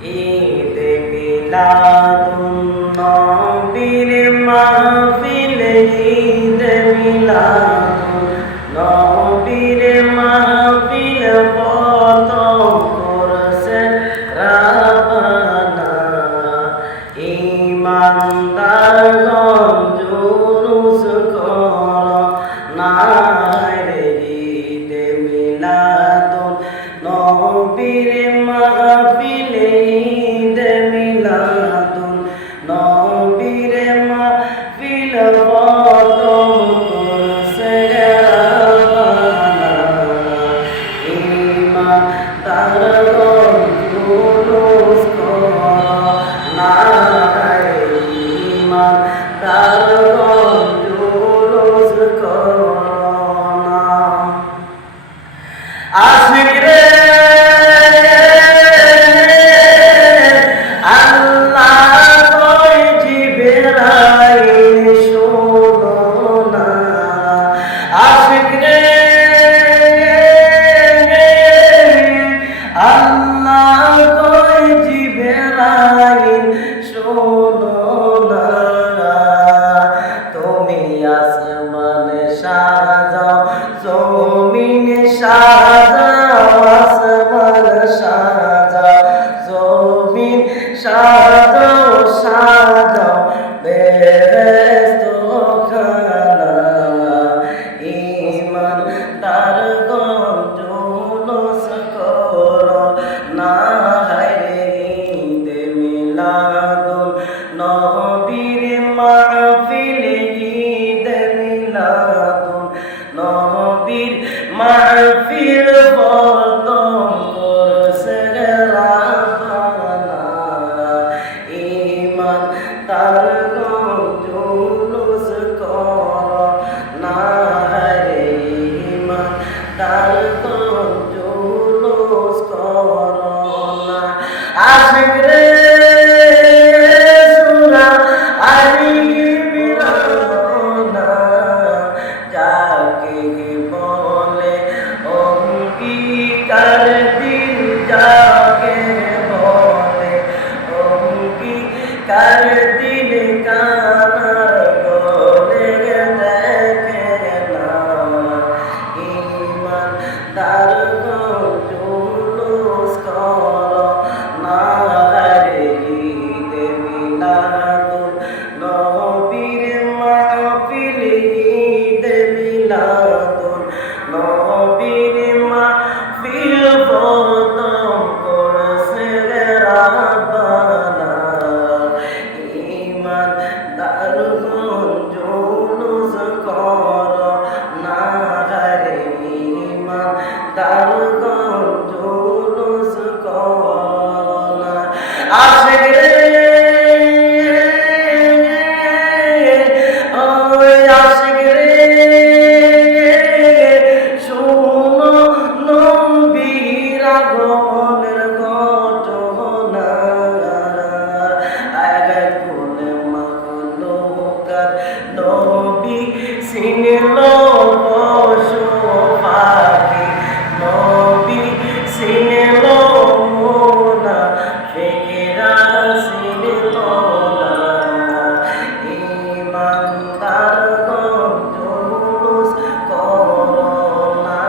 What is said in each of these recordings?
ঈদে মিলাদুন নবীর মাহফিল ঈদে মিলাদুন নবীর মাহফিল প্রথম করছে রাব্বানা ঈমানদারগণ জুলুস করো না রে ঈদে মিলাদুন নবীর মাহফিল ঈদে মিলাদুন নবীর মাহফিল প্রথম করছে রাব্বানা ঈমানদারগণ জুলুস করো না রে ঈমানদারগণ জুলুস করো না। আশিক রে আল্লাহ কই জিবরাইল শোনো না। আশিক রে আল্লাহ কই জিবরাইল শোনো না। তুমি আসমানে সাজাও জমিনে সাজাও আসমান সাজাও জমিন সাজাও সাজাও বেহেশতখানা ঈমানদারগণ জুলুস করো না রে ঈদে মিলাদুন নবীর মাহফিল ঈদে মিলাদুন নবীর মাহফিল প্রথম করছে রাব্বানা ঈমানদারগণ জুলুস করো না রে ঈমানদারগণ জুলুস করো না। আশিক রে সূরা আলিমরানা যাকে বলে অঙ্গীকার দিন যাকে বলে অঙ্গীকার দিন কানার গলে দেখে না ঈমানদারগণ জুলুস করো না রে ঈদে মিলাদুন নবীর মাহফিল ঈদে মিলাদুন নবীর মাহফিল প্রথম করছে রাব্বানা ঈমানদারগণ জুলুস করো না রে ঈমানদারগণ জুলুস করো না। আশিক রে আশিক রে শোনো নবীর আগমনের ঘটনা কুল মাখলুকাত নবী চিনল পশু পাখি নবী চিনল মুনাফিকরা চিনল না ঈমানদারগণ জুলুস করো না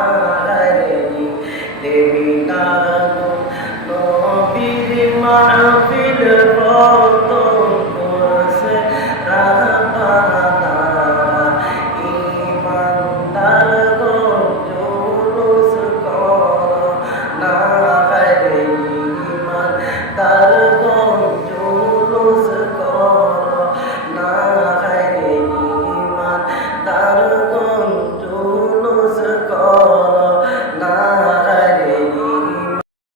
রে ঈদে মিলাদুন নবীর